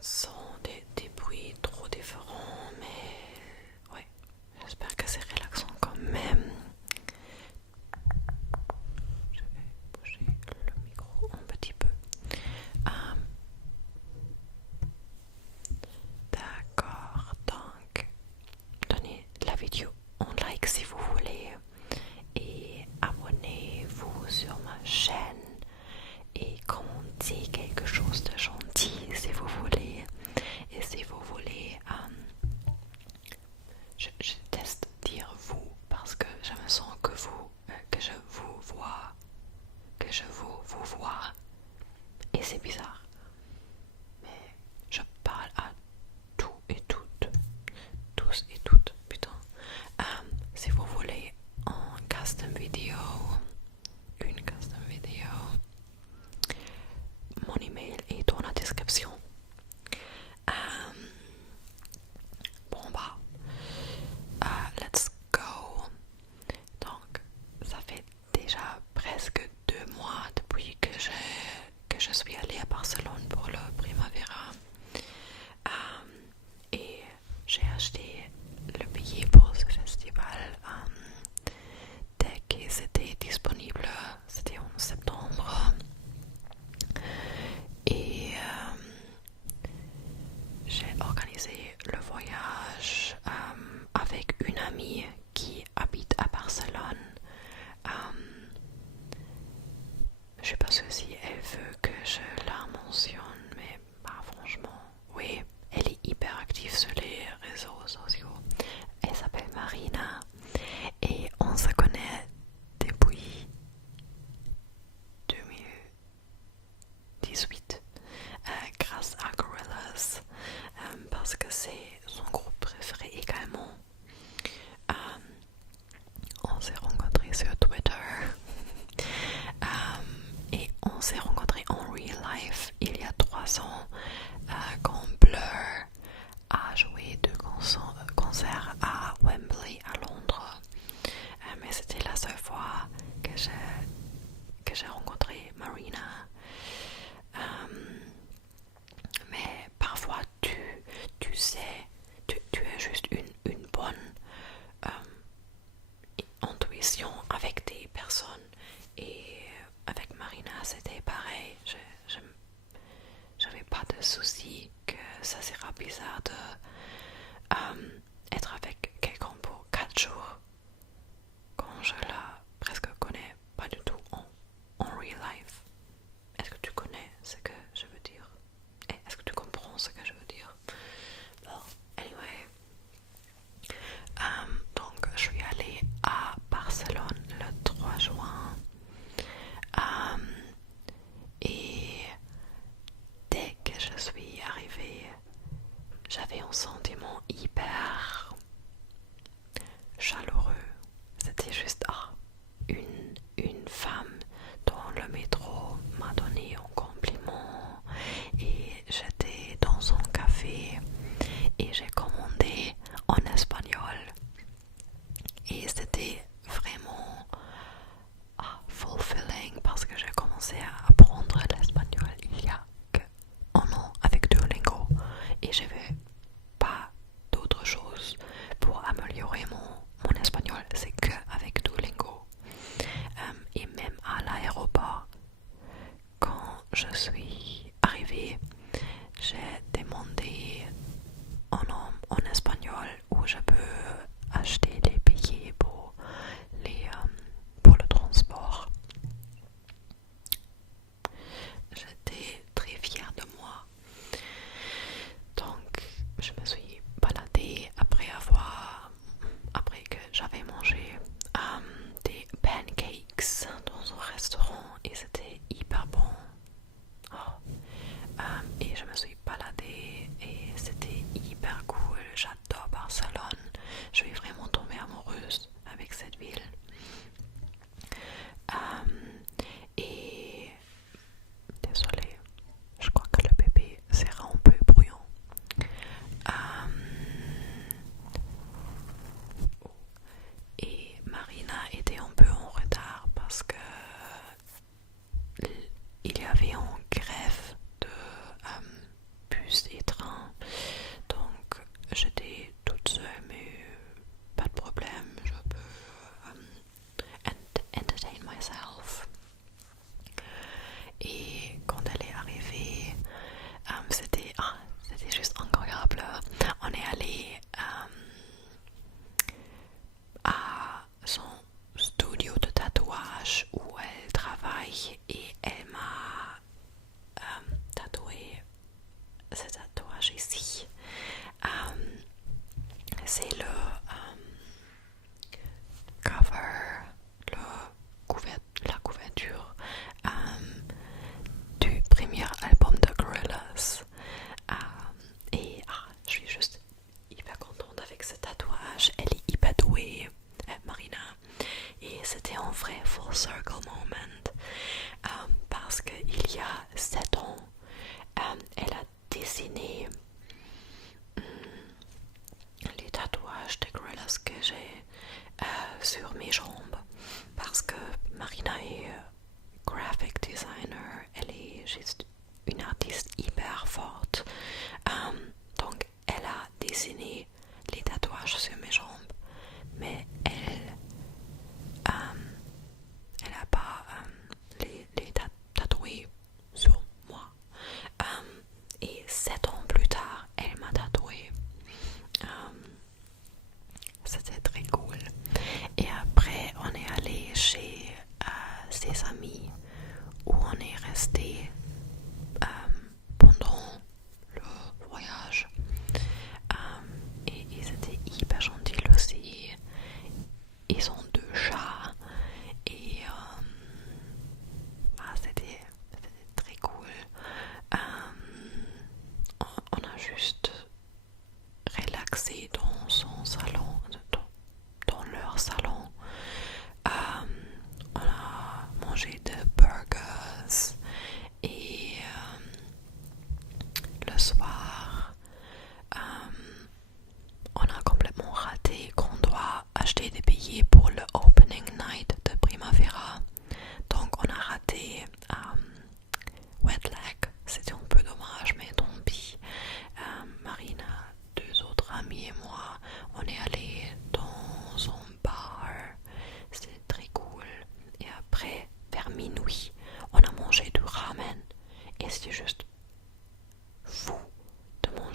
sont des bruits trop différents, mais ouais, j'espère que c'est relaxant quand même. Je vais bouger le micro un petit peu. D'accord, donc donnez la vidéo un like si vous voulez et abonnez-vous sur ma chaîne et commentez quelque chose de gentil si vous voulez. Et si vous voulez, je teste dire vous parce que je me sens que que je vous vois, vous vois et c'est bizarre. Mais je parle à tous et toutes, putain. Si vous voulez une custom vidéo, mon email est dans la description. Bon bah, let's go. Donc, ça fait déjà presque 2 mois depuis que je suis allée à Barcelone pour le Primavera. Et j'ai acheté le billet pour ce festival dès que c'était disponible. C'était en septembre. Et j'ai organisé le voyage avec une amie qui habite à Barcelone. Je sais pas si elle veut que je la mentionne, mais franchement, oui, elle est hyper active sur les réseaux sociaux. Elle s'appelle Marina et on se connaît depuis 2018 grâce à Gorillaz parce que c'est son groupe préféré également. On s'est rencontrés sur Twitter et on s'est rencontrés en real life il y a 3 ans quand Blur a joué 2 concerts à Wembley à Londres. Mais c'était la seule fois que j'ai rencontré Marina. Mais parfois tu sais, tu as juste une bonne intuition avec des personnes et avec Marina c'était pareil. J'avais pas de souci que ça sera bizarre de être avec quelqu'un pour 4 jours quand je la presque connais pas du tout en real life. Est-ce que tu connais ce que je veux dire? Et est-ce que tu comprends ce que je veux dire? Bon, anyway. Donc je suis allée à Barcelone le 3 juin. Et dès que je suis arrivée, j'avais un sentiment hyper chaleureux. C'était juste une femme dans le métro m'a donné un compliment et j'étais dans un café et j'ai commandé en espagnol et c'était vraiment fulfilling parce que j'ai commencé à apprendre l'espagnol il y a un an avec Duolingo et j'avais pas d'autre chose pour améliorer mon espagnol, c'est que avec Duolingo. Et même à l'aéroport, quand je suis arrivée, j'ai demandé un homme en espagnol où je peux acheter les billets pour le transport. J'étais très fière de moi. Donc, je me suis baladée après que j'avais mangé des pancakes dans un restaurant et c'était hyper bon. Oh,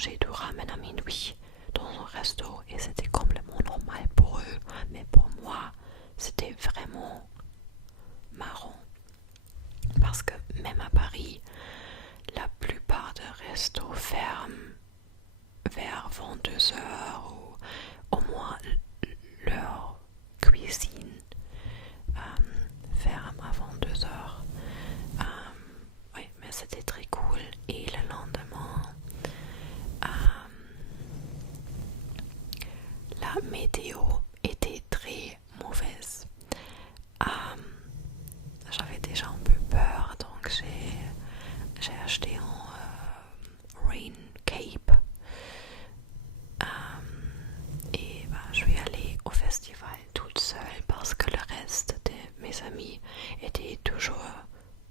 manger du ramen à minuit dans un resto et c'était complètement normal pour eux, mais pour moi c'était vraiment marrant parce que même à Paris la plupart des restos ferment vers 22h ou au moins leur cuisine ferme avant 2h. Oui, mais c'était très cool. Et le lendemain, la météo était très mauvaise. J'avais déjà un peu peur, donc j'ai acheté un rain cape. Et je suis allée au festival toute seule parce que le reste de mes amis étaient toujours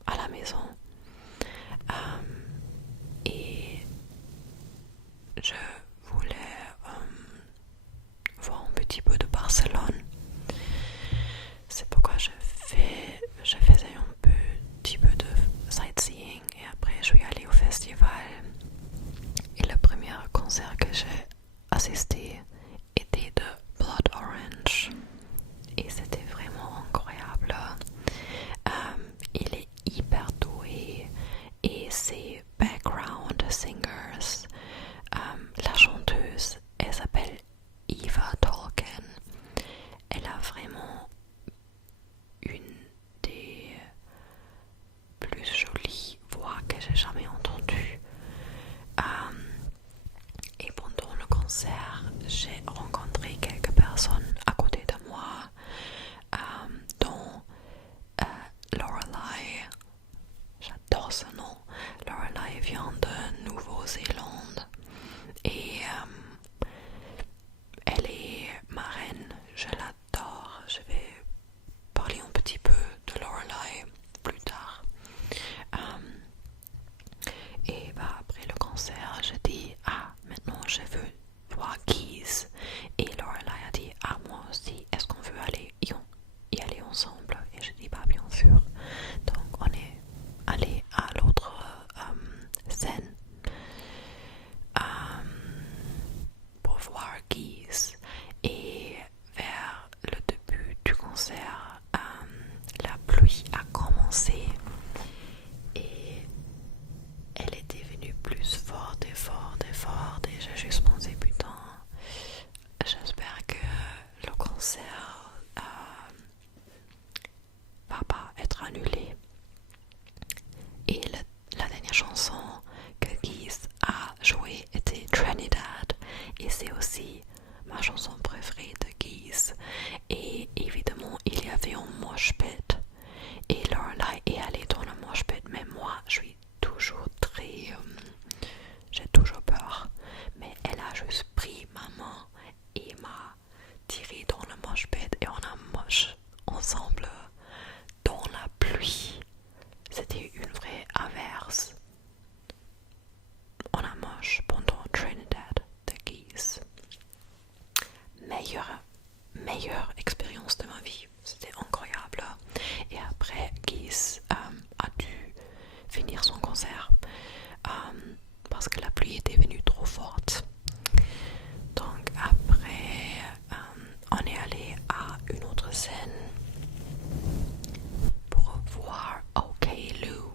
à la maison. Et je voulais voir un petit peu de Barcelone. C'est pourquoi je faisais un petit peu de sightseeing et après je suis allée au festival. Et le premier concert que j'ai assisté était de Blood Orange et c'était vraiment incroyable. Il est hyper doué et ses background singers, la chanteuse, elle s'appelle Eva Tolkien. Elle a vraiment une des plus jolies voix que j'ai jamais entendues. Et pendant le concert, j'ai rencontré quelques personnes à côté de moi, dont Lorelai. J'adore ce nom. Lorelai vient de Nouvelle-Zélande et elle est marraine. Je l'adore. Je vais parler un petit peu de Lorelai plus tard. Et après le concert, j'ai dit maintenant je veux voir Keys. Et Lorelai a dit moi aussi, est-ce qu'on veut y aller ensemble? Et je dis bien sûr. Donc on est allé à l'autre scène pour voir Keys. Et vers le début du concert, la pluie a commencé et elle est devenue plus forte et forte et forte et j'ai juste pensé putain, j'espère que le concert va pas être annulé. Et la dernière chanson que Keys a jouée était Trinidad et c'est aussi ma chanson préférée de Keys. Et évidemment il y avait un mosh pit et Lorelai est allée dans le mosh pit, mais moi je suis toujours j'ai toujours peur, mais elle a juste pris ma main et m'a tiré dans le mosh pit et on a moche ensemble dans la pluie. C'était une vraie averse. On a moche pendant Trinidad de Keys. Meilleure expérience de ma vie. C'était incroyable. Et après, Keys a dû finir son concert parce que la pluie était venue trop forte. Donc après, on est allé à une autre scène pour voir OK Lou.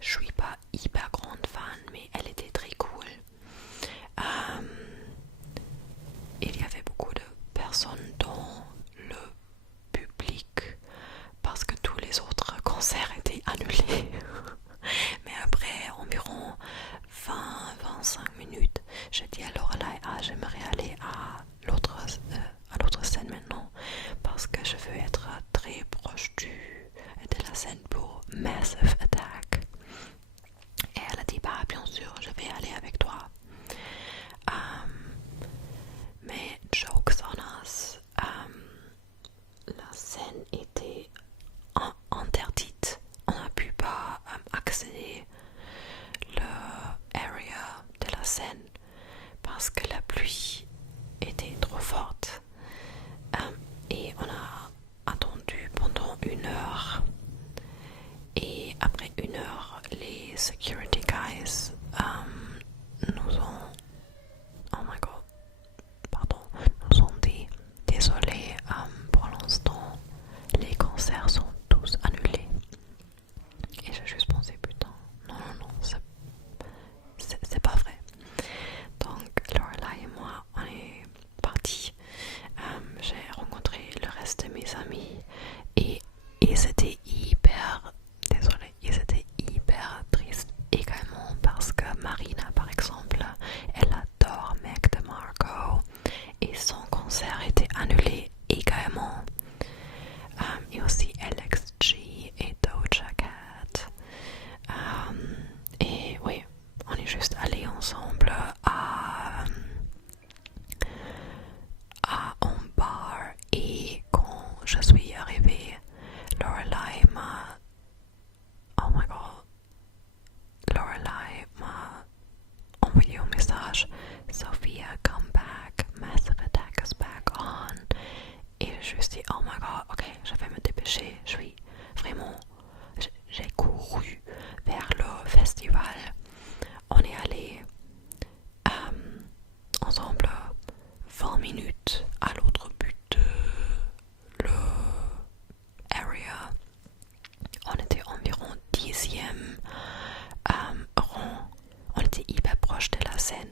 Je suis pas hyper grande fan, mais elle était très cool. Il y avait beaucoup de personnes dans le public parce que tous les autres concerts étaient annulés. Mais après environ 20-25 minutes, j'ai dit à Lorelai, j'aimerais aller à l'autre scène maintenant parce que je veux être très proche de la scène pour Massive Attack. Et elle a dit bien sûr je vais aller avec toi. Mais jokes on us, la scène était interdite. On n'a pu pas accéder l'area de la scène parce que la pluie était trop forte. Et on a attendu pendant 1 heure. Et après 1 heure, les security guys nous ont, oh my god, pardon, nous ont dit désolé, pour l'instant les concerts sont tous annulés. Et j'ai juste pensé putain, non, c'est pas vrai. Donc Lorelai et moi on est partis. J'ai rencontré le reste de mes amis et ils étaient hyper tristes également parce que Marina par exemple, elle adore Meg DeMarco et son concert était annulé également. Et aussi LXG et Doja Cat. Et oui, on est juste allés ensemble à un bar et quand je suis arrivée, Lorelai m'a... Oh my god. Lorelai m'a envoyé un message. Sophia, come back. Massive Attack is back on. Et je me suis dit, oh my god, ok, je vais me dépêcher. J'ai couru vers le festival. On est allé ensemble 20 minutes à l'autre but de l'area. On était environ 10e rang. On était hyper proche de la scène.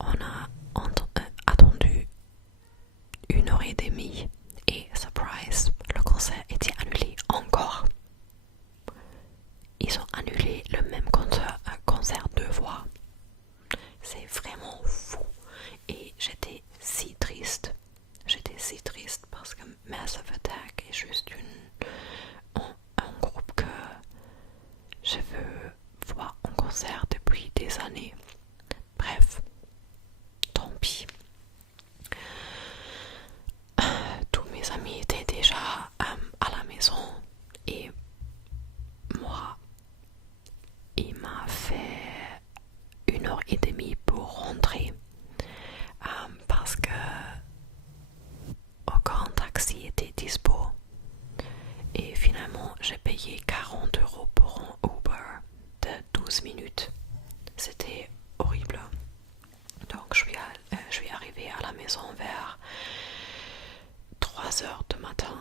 On a attendu 1h30 et surprise, le concert était annulé encore. Ils ont annulé le même concert 2 fois. C'est vraiment fou. Et j'étais si triste. Parce que Massive Attack est juste un groupe que je veux voir en concert depuis des années. Bref, tant pis. Tous mes amis étaient déjà à la maison et moi, il m'a fait 1h30 pour rentrer parce que aucun taxi était dispo et finalement j'ai payé 40€ pour un Uber de 12 minutes. C'était horrible. Donc je suis arrivée à la maison vers 3h du matin.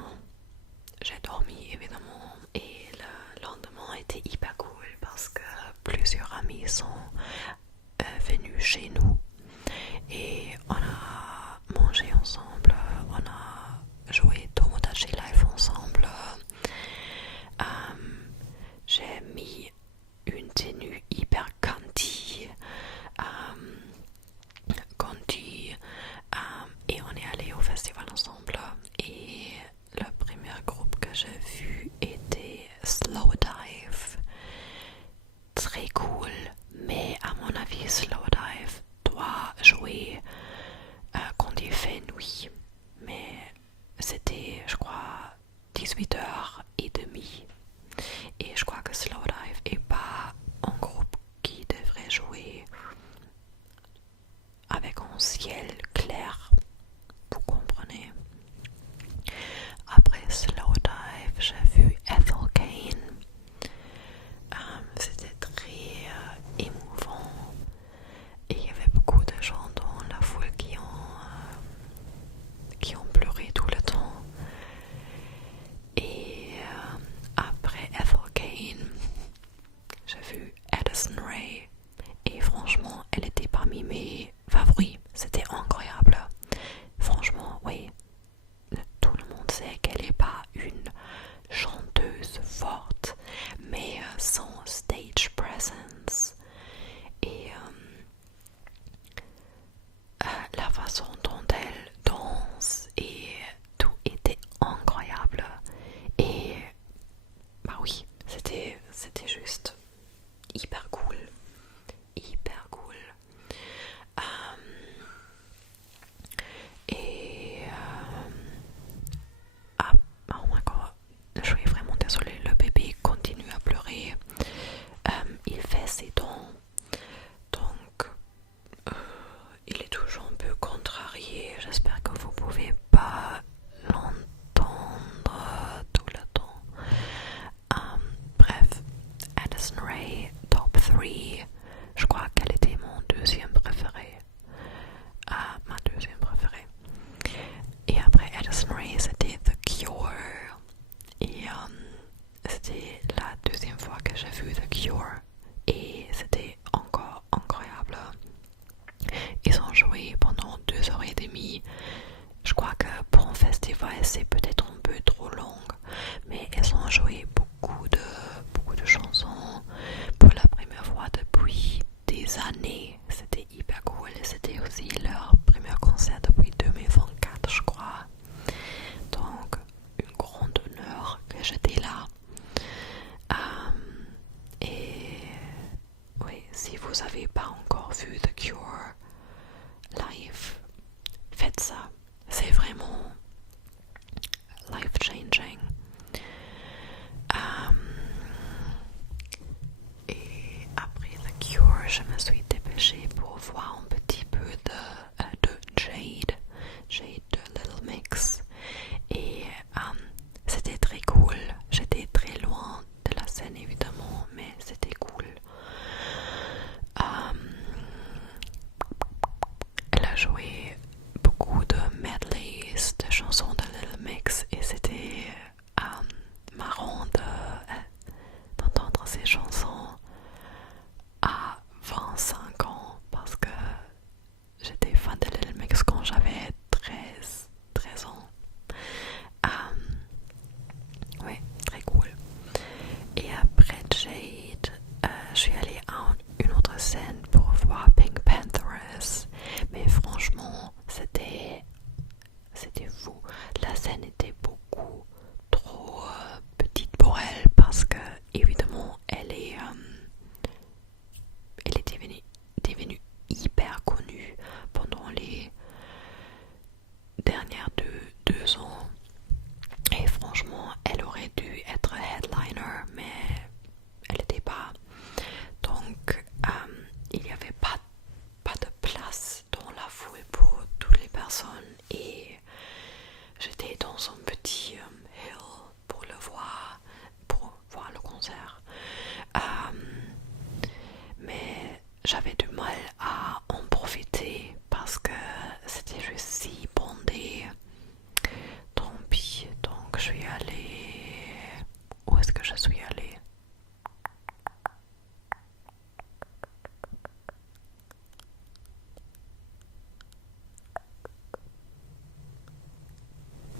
J'ai dormi évidemment et le lendemain était hyper cool parce que plusieurs amis sont venus chez nous et on a mangé ensemble, on a joué Tomodachi Life ensemble. J'ai mis une tenue hyper candy, et on est allé au festival ensemble et le premier groupe que j'ai vu était Slowdive. Très cool, mais à mon avis Slowdive doit jouer quand il fait nuit, mais c'était je crois 18h30 et je crois que Slowdive est pas un groupe qui devrait jouer avec un ciel clair, vous comprenez. Après Slowdive, j'ai vu Ethel Cain. C'était très émouvant et il y avait beaucoup de gens dans la foule qui ont pleuré tout le temps. Et après Ethel Cain, j'ai vu Addison Rae et franchement elle était parmi mes favoris. C'était incroyable. Franchement, oui. Tout le monde sait qu'elle n'est pas une chanteuse forte, mais son stage presence et la façon dont elle danse et tout était incroyable. Et bah oui, c'était juste hyper cool. Hyper cool. Et oh my god, je suis vraiment désolée, le bébé continue à pleurer. Il fait ses dents, donc il est toujours un peu contrarié. J'espère que vous pouvez pas l'entendre tout le temps. Bref, Addison Rae, top 3. des années. C'était hyper cool. C'était aussi leur premier concert depuis 2024, je crois. Donc, une grande honneur que j'étais là. Et oui, si vous n'avez pas encore vu The Cure live, faites ça. C'est vraiment life-changing. Et après The Cure, je me suis dépêchée pour voir un petit peu de Jade de Little Mix. Et c'était très cool. J'étais très loin de la scène évidemment, mais c'était cool. Elle a joué beaucoup de medleys de chansons de Little Mix et c'était marrant d'entendre ces chansons à 25 ans parce que j'étais fan de Little Mix quand j'avais 13 ans. Ouais, très cool. Et après Jade, je suis allée à une autre scène pour voir Pink Panthers. Mais franchement, c'était fou. La scène était beaucoup trop petite pour elle parce que, évidemment, elle est devenue hyper connue pendant les dernières deux ans. Et franchement, elle aurait dû être headliner, mais elle n'était pas. Donc, il n'y avait pas de place dans la foule pour toutes les personnes. Et j'étais dans un petit hill pour voir le concert. Mais j'avais du mal à en profiter parce que c'était juste si bondé. Tant pis, donc je suis allée... Où est-ce que je suis allée?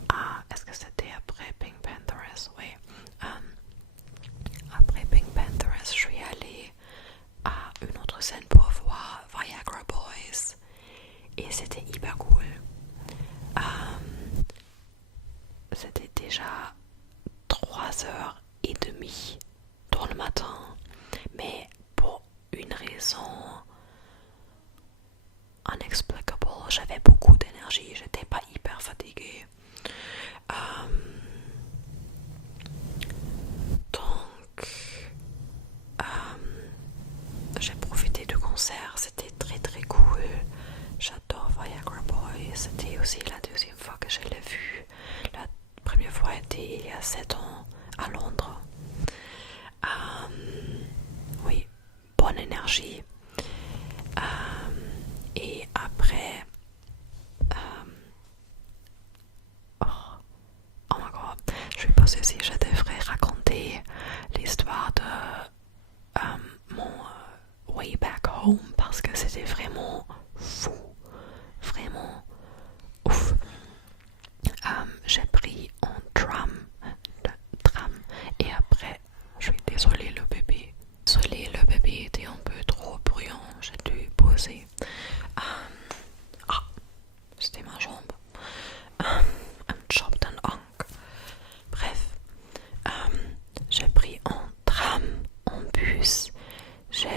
Ah, est-ce que c'était après Pink Panthers? Oui. Après Pink Panthers, je suis allée à une autre scène pour voir Viagra Boys. Et c'était hyper cool. C'était déjà 3h30 dans le matin. Mais pour une raison inexplicable, j'avais beaucoup d'énergie. J'étais pas hyper fatiguée. Donc, j'ai profité du concert, c'était très très cool. J'adore Viagra Boy. C'était aussi la deuxième fois que je l'ai vu. La première fois était il y a 7 ans à Londres. Oui, bonne énergie. Et après, oh my god, je suis pas sûre si je devrais raconter l'histoire de mon way back home parce que c'était vraiment fou, vraiment ouf. J'ai pris un tram et après, je suis désolée le bébé. Était un peu trop bruyant, j'ai dû poser. C'était ma jambe. Un chopped and onk. Bref, j'ai pris un tram, un bus, j'ai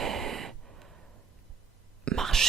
marché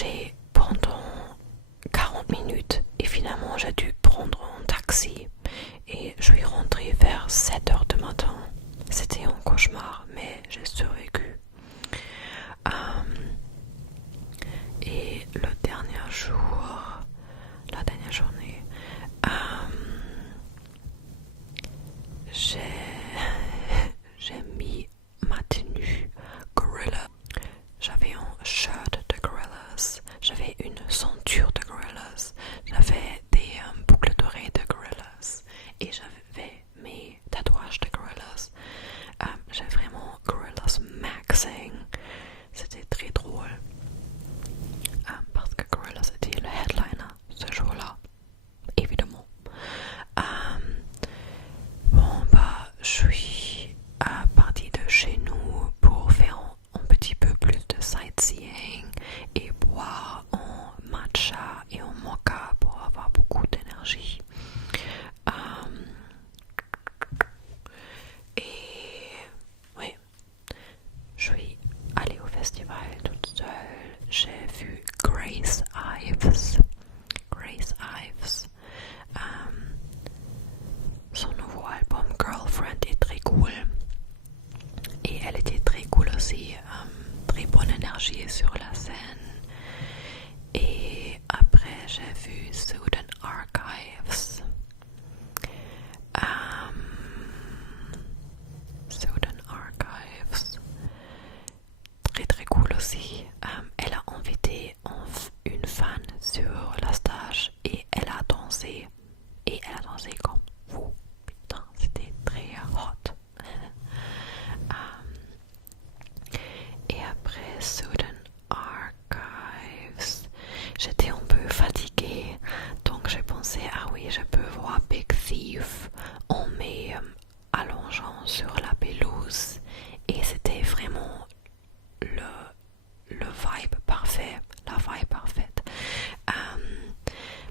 Ives. Grace Ives. Son nouveau album Girlfriend est très cool. Et elle était très cool aussi. Très bonne énergie sur la scène. Et après, j'ai vu Student Archives. Student Archives. Très très cool aussi. Elle a invité une fan sur la stage et elle a dansé. Et elle a dansé comme vous. Putain, c'était très hot. Et après Student Archives, j'étais un peu fatiguée, donc j'ai pensé, ah oui, je peux voir Big Thief en m'allongeant sur la pelouse. Et c'était vraiment le vibe parfait, la vibe parfaite.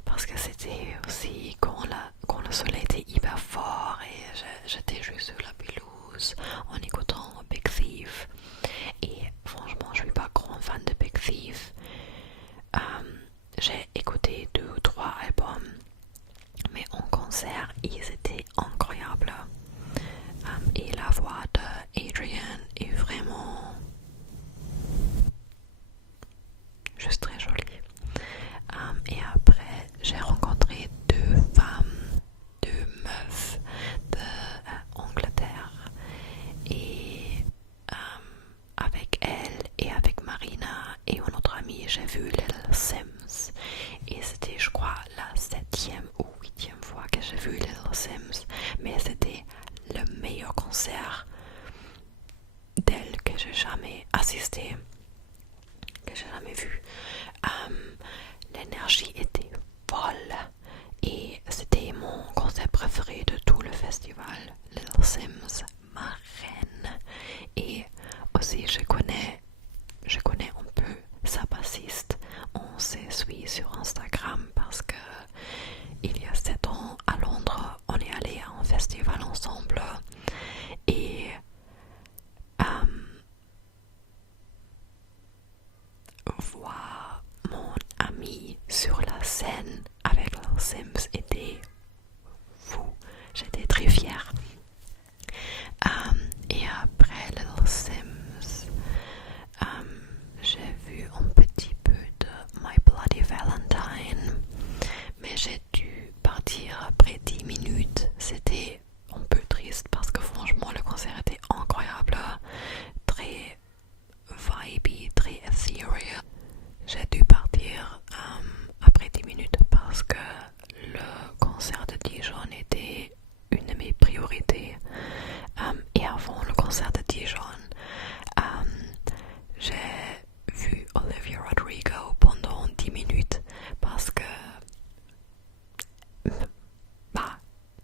Parce que c'était aussi quand le soleil était hyper fort et j'étais juste sur la pelouse en écoutant Big Thief. Et franchement, je suis pas grand fan de Big Thief. J'ai écouté 2 ou 3 albums, mais en concert, ils étaient incroyables. Et la voix de Adrian est vraiment juste très jolie. Et après, j'ai rencontré 2 femmes, 2 meufs d'Angleterre. Et avec elle et avec Marina et une autre amie, j'ai vu Little Sims. Et c'était, je crois, la 7e ou 8e fois que j'ai vu Little Sims. Mais c'était le meilleur concert d'elle que j'ai jamais assisté, que j'ai jamais vu. L'énergie était folle et c'était mon concert préféré de tout le festival. Little Sims, ma reine. Et aussi je connais un peu sa bassiste. On se suit sur Instagram parce que il y a 7 ans à Londres, on est allé à un festival ensemble et voir mon ami sur la scène avec Little Sims était fou. J'étais très fière. Et après Little Sims, j'ai vu un petit peu de My Bloody Valentine, mais j'ai dû partir après 10 minutes. C'était un peu triste parce que franchement le concert était incroyable, très vibey, très ethereal. J'ai dû partir après 10 minutes parce que le concert de Dijon était une de mes priorités. Et avant le concert de Dijon, j'ai vu Olivia Rodrigo pendant 10 minutes parce que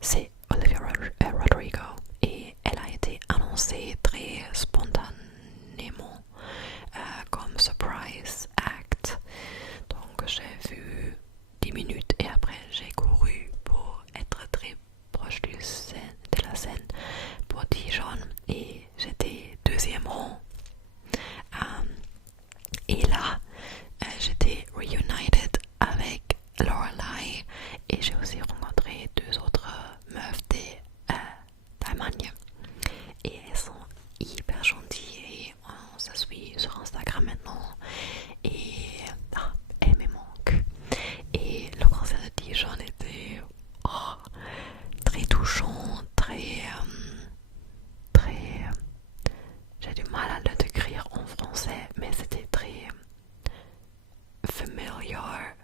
c'est Olivia Rodrigo et elle a été annoncée très spontanément comme surprise act. Donc j'ai vu 10 minutes et après j'ai couru pour être très proche de la scène pour Dijon et j'étais 2e rang. Et là, j'étais reunited avec Lorelai et j'ai aussi rencontré 2 autres meufs d'Allemagne. Et elles sont hyper gentilles et on se suit sur Instagram maintenant. Et elles me manquent. Et le concert de Dijon était très touchant, très j'ai du mal à le décrire en français, mais c'était très familiar,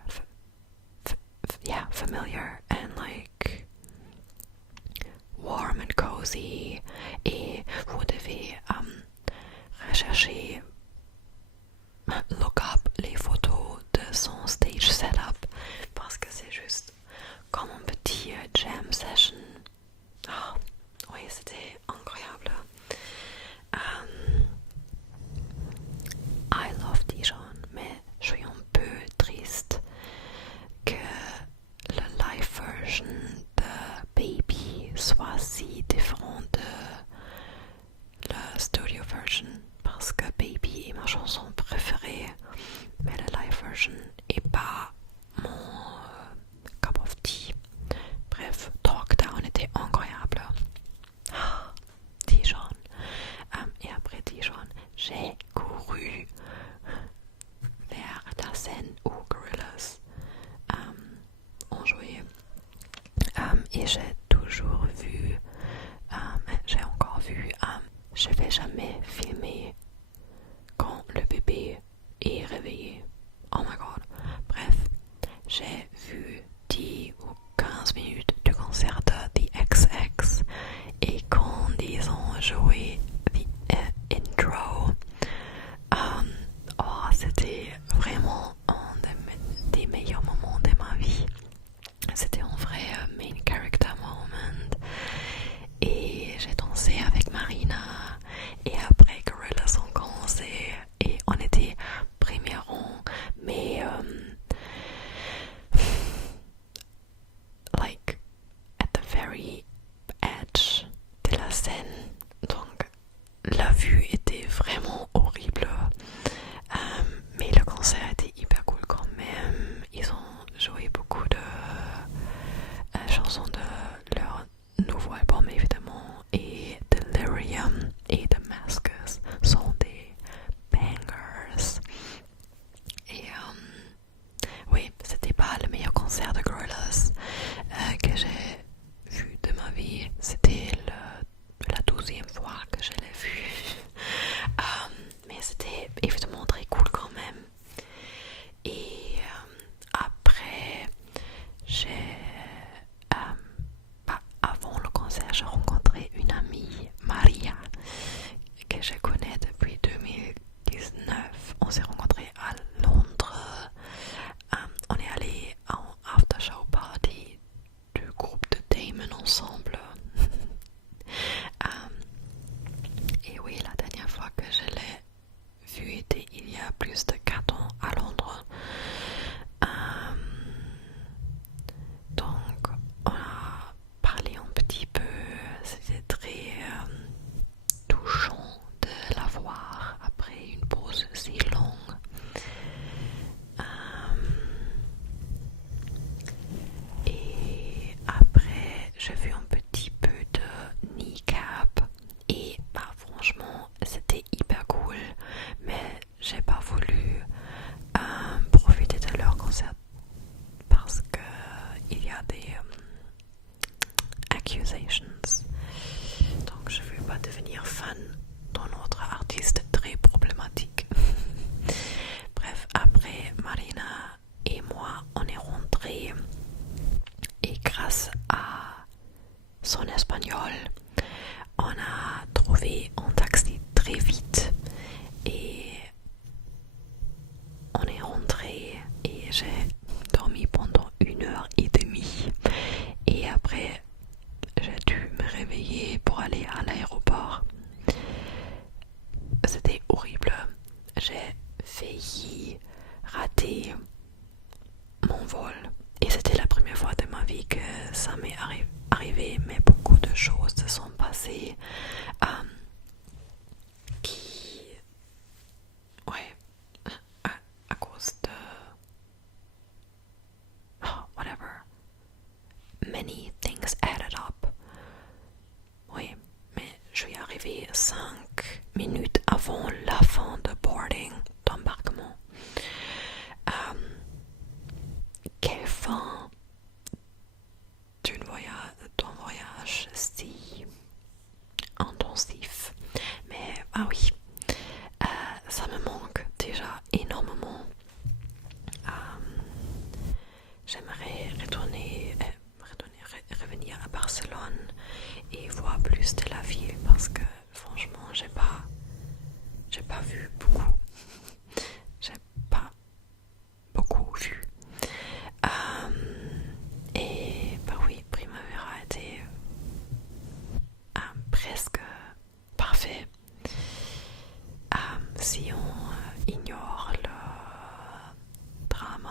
familiar and like warm and cozy. Et vous devez rechercher, look up les photos de son stage setup parce que c'est juste comme un petit jam session. Oui, c'était incroyable. I love Dijon, mais je suis un peu triste que le live version de Baby soit si différent de la studio version parce que Baby est ma chanson préférée c'était vraiment un des meilleurs moments de ma vie. C'était un vrai main character moment. Et j'ai dansé avec Marina. Et après, Gorillaz ont commencé. Et on était premier rang. Mais, like, at the very edge de la scène. Donc, la vue était vraiment horrible. Mais le concert était hyper cool quand même. Ils ont joué beaucoup de chansons de leur nouveau album évidemment, et Delirium et The Masks sont des bangers. Et oui, c'était pas le meilleur concert de Gorillaz que j'ai vu de ma vie. C'était la 12e fois que je l'ai vu. Mais c'était évidemment très cool quand même. Et après, avant le concert, j'ai rencontré une amie, Maria, que je connais depuis 2019. On s'est rencontrés à Londres. On est allé en after show party du groupe de Damon ensemble. Et oui, la dernière fois que je l'ai vu était il y a plus de 4 ans à Londres. Donc on a parlé un petit peu, c'était très touchant de la voir après une pause si longue. Et après j'ai vu un petit peu de Kneecap et franchement c'était hyper cool, mais j'ai pas voulu profiter de leur concert parce que il y a des accusations. Donc je ne veux pas devenir fan d'un autre artiste très problématique. Bref, après Marina et moi on est rentrés et grâce à son espagnol on a trouvé un taxi très vite et on est rentré et j'ai dormi pendant 1h30 et après j'ai dû me réveiller pour aller à l'aéroport. C'était horrible. J'ai failli rater mon vol et c'était la première fois de ma vie que ça m'est arrivé, mais beaucoup de choses se sont passées qui, ouais, à cause de whatever, many things added up. Oui, mais je suis arrivée 5 minutes avant la fin de boarding, d'embarquement. Quelle fin d'un voyage si intensif. Mais oui, ça me manque déjà énormément. J'aimerais revenir à Barcelone et voir plus de la ville parce que franchement j'ai pas vu beaucoup. J'ai pas beaucoup vu. Et oui, Primavera était presque parfait. Si on ignore le drame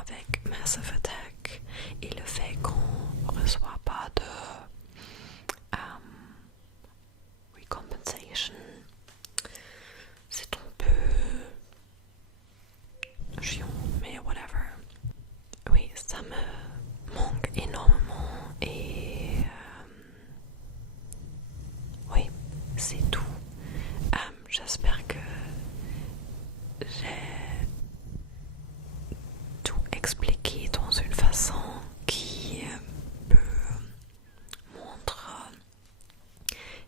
avec Massive Attack et le fait qu'on ne reçoit pas de recompensation, c'est un peu chiant, mais whatever. Oui, ça me manque énormément et oui, c'est tout. J'espère que j'ai tout expliqué dans une façon qui peut montrer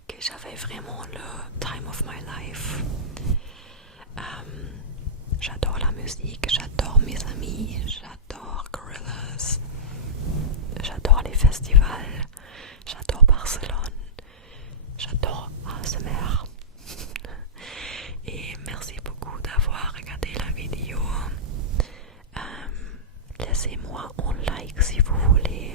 que j'avais vraiment le time of my life. J'adore la musique, j'adore mes amis, j'adore Gorillaz, j'adore les festivals, j'adore Barcelone, j'adore ASMR. Et merci beaucoup d'avoir laissez-moi un like si vous voulez